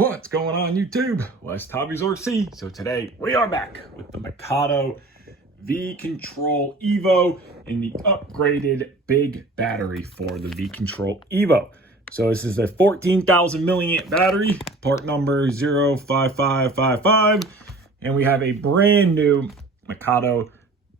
What's going on YouTube? WestHobbiesRC. So today we are back with the Mikado Vcontorl Evo in the upgraded big battery for the Vcontorl Evo. So this is a 14,000 milliamp battery, part number 05555, and we have a brand new Mikado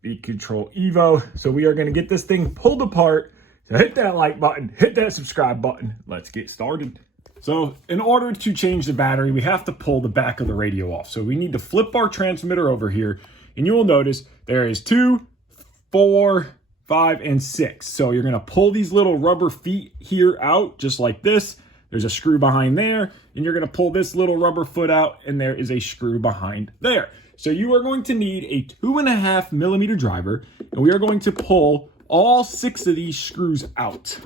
Vcontorl Evo. So we are going to get this thing pulled apart. So hit that like button, hit that subscribe button. Let's get started. So in order to change the battery, we have to pull the back of the radio off. So we need to flip our transmitter over here, and you will notice there is 2, 4, 5, and 6. So you're gonna pull these little rubber feet here out just like this. There's a screw behind there, and you're gonna pull this little rubber foot out, and there is a screw behind there. So you are going to need a 2.5 millimeter driver, and we are going to pull all 6 of these screws out.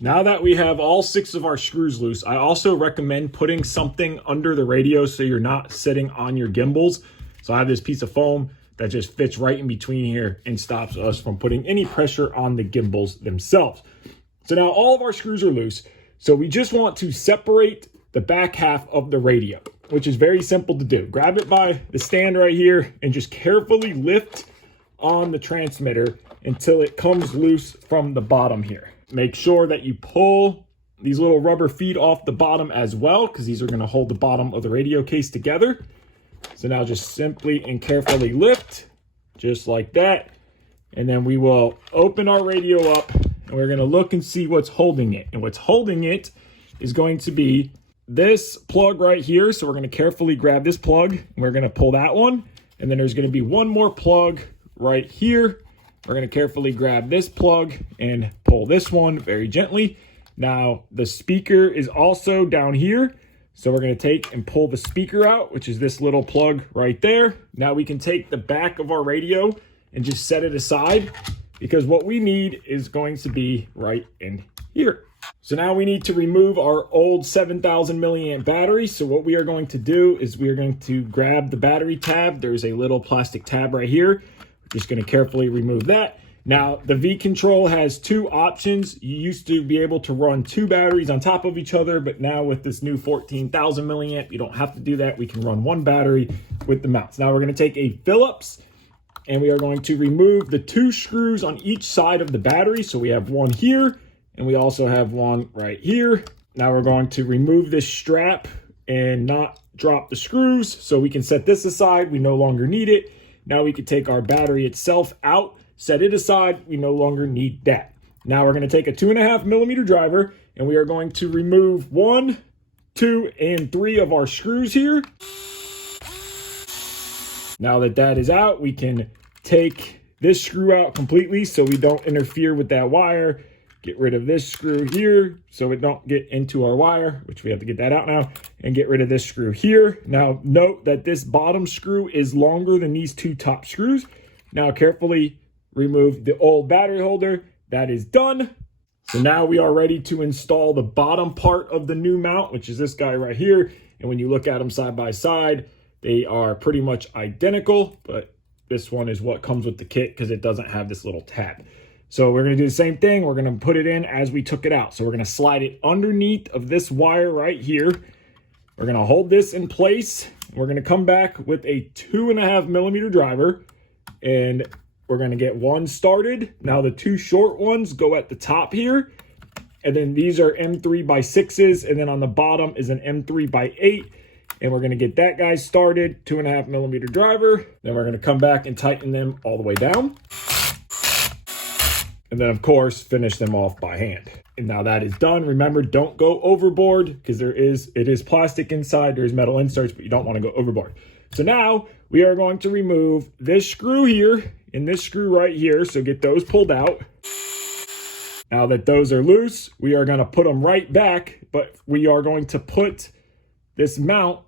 Now that we have all 6 of our screws loose, I also recommend putting something under the radio so you're not sitting on your gimbals. So I have this piece of foam that just fits right in between here and stops us from putting any pressure on the gimbals themselves. So now all of our screws are loose. So we just want to separate the back half of the radio, which is very simple to do. Grab it by the stand right here and just carefully lift on the transmitter until it comes loose from the bottom here. Make sure that you pull these little rubber feet off the bottom as well, because these are going to hold the bottom of the radio case together. So now just simply and carefully lift, just like that. And then we will open our radio up, and we're going to look and see what's holding it. And what's holding it is going to be this plug right here. So we're going to carefully grab this plug, and we're going to pull that one. And then there's going to be one more plug right here. We're going to carefully grab this plug and pull this one very gently. Now, the speaker is also down here. So we're going to take and pull the speaker out, which is this little plug right there. Now we can take the back of our radio and just set it aside, because what we need is going to be right in here. So now we need to remove our old 7,000 milliamp battery. So what we are going to do is we are going to grab the battery tab. There's a little plastic tab right here. Just going to carefully remove that. Now, the Vcontorl has 2 options. You used to be able to run 2 batteries on top of each other, but now with this new 14,000 milliamp, you don't have to do that. We can run 1 battery with the mounts. Now we're going to take a Phillips, and we are going to remove the 2 screws on each side of the battery. So we have one here, and we also have one right here. Now we're going to remove this strap and not drop the screws. So we can set this aside. We no longer need it. Now we could take our battery itself out, set it aside. We no longer need that. Now we're going to take a 2.5 millimeter driver, and we are going to remove 1, 2, and 3 of our screws here. Now that that is out, we can take this screw out completely so we don't interfere with that wire. Get rid of this screw here so it don't get into our wire, which we have to get that out now, and get rid of this screw here. Now note that this bottom screw is longer than these 2 top screws. Now carefully remove the old battery holder. That is done. So now we are ready to install the bottom part of the new mount, which is this guy right here. And when you look at them side by side, they are pretty much identical, but this one is what comes with the kit because it doesn't have this little tab. So we're going to do the same thing. We're going to put it in as we took it out. So we're going to slide it underneath of this wire right here. We're going to hold this in place. We're going to come back with a 2.5 millimeter driver, and we're going to get one started. Now the 2 short ones go at the top here, and then these are M3x6s, and then on the bottom is an M3x8. And we're going to get that guy started, 2.5 millimeter driver. Then we're going to come back and tighten them all the way down. And then, of course, finish them off by hand. And now that is done. Remember, don't go overboard, because it is plastic inside. There's metal inserts, but you don't want to go overboard. So now we are going to remove this screw here and this screw right here. So get those pulled out. Now that those are loose, we are going to put them right back, but we are going to put this mount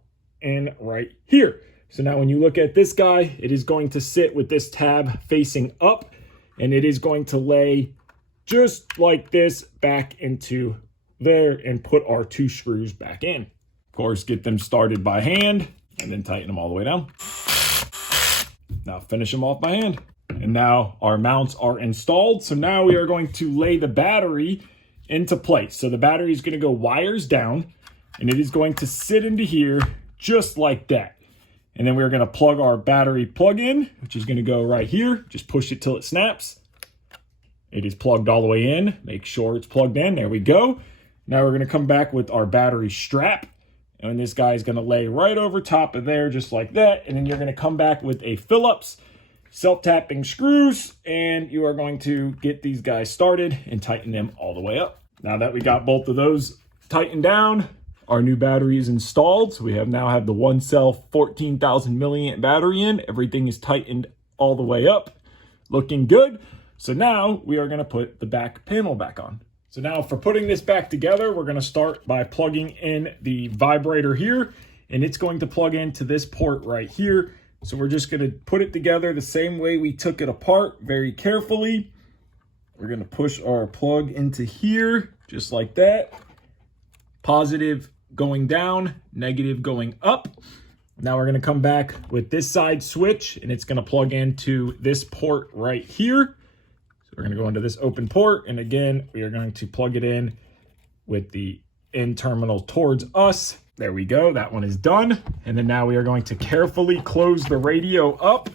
in right here. So now when you look at this guy, it is going to sit with this tab facing up, and it is going to lay just like this back into there and put our 2 screws back in. Of course, get them started by hand and then tighten them all the way down. Now finish them off by hand. And now our mounts are installed. So now we are going to lay the battery into place. So the battery is going to go wires down. and it is going to sit into here just like that. And then we're going to plug our battery plug in, which is going to go right here. Just push it till it snaps. It is plugged all the way in. Make sure it's plugged in. There we go. Now we're going to come back with our battery strap. And this guy is going to lay right over top of there just like that. And then you're going to come back with a Phillips self-tapping screws. And you are going to get these guys started and tighten them all the way up. Now that we got both of those tightened down, our new battery is installed. So we now have the one cell 14,000 milliamp battery in. Everything is tightened all the way up. Looking good. So now we are going to put the back panel back on. So now for putting this back together, we're going to start by plugging in the vibrator here, and it's going to plug into this port right here. So we're just going to put it together the same way we took it apart, very carefully. We're going to push our plug into here just like that. Positive going down, negative going up. Now we're going to come back with this side switch, and it's going to plug into this port right here. We're going to go into this open port, and again, we are going to plug it in with the in terminal towards us. There we go. That one is done. And then now we are going to carefully close the radio up,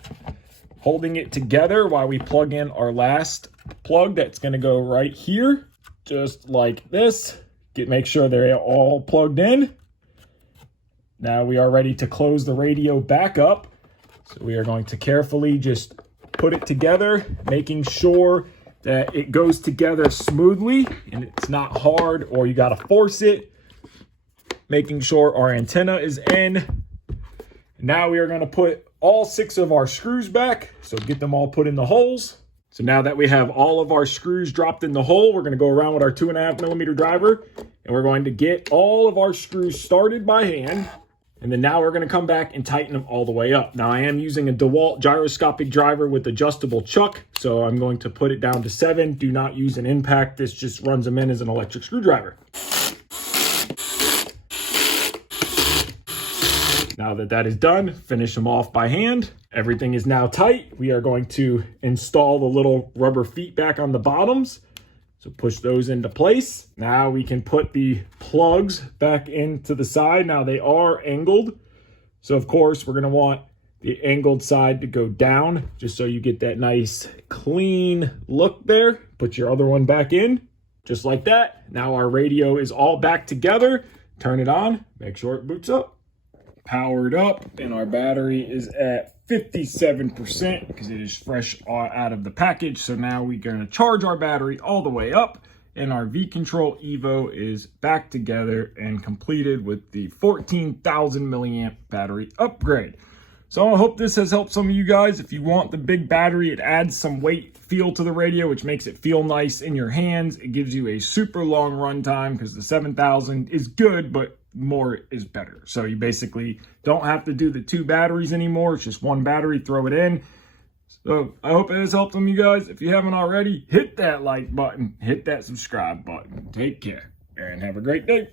holding it together while we plug in our last plug that's going to go right here, just like this. Make sure they're all plugged in. Now we are ready to close the radio back up. So we are going to carefully just put it together, making sure that it goes together smoothly and it's not hard or you got to force it. Making sure our antenna is in. Now we are going to put all 6 of our screws back. So get them all put in the holes. So now that we have all of our screws dropped in the hole, we're going to go around with our 2.5mm driver and we're going to get all of our screws started by hand. And then now we're going to come back and tighten them all the way up. Now I am using a DeWalt gyroscopic driver with adjustable chuck. So I'm going to put it down to 7. Do not use an impact. This just runs them in as an electric screwdriver. Now that that is done, finish them off by hand. Everything is now tight. We are going to install the little rubber feet back on the bottoms. So push those into place. Now we can put the plugs back into the side. Now they are angled. So of course we're gonna want the angled side to go down just so you get that nice clean look there. Put your other one back in, just like that. Now our radio is all back together. Turn it on, make sure it boots up. Powered up, and our battery is at 57% because it is fresh out of the package. So now we're going to charge our battery all the way up, and our Vcontorl Evo is back together and completed with the 14,000 milliamp battery upgrade. So I hope this has helped some of you guys. If you want the big battery, it adds some weight feel to the radio, which makes it feel nice in your hands. It gives you a super long runtime because the 7,000 is good, but more is better. So you basically don't have to do the 2 batteries anymore. It's just 1 battery, throw it in. So I hope it has helped some of you guys. If you haven't already, hit that like button, hit that subscribe button. Take care and have a great day.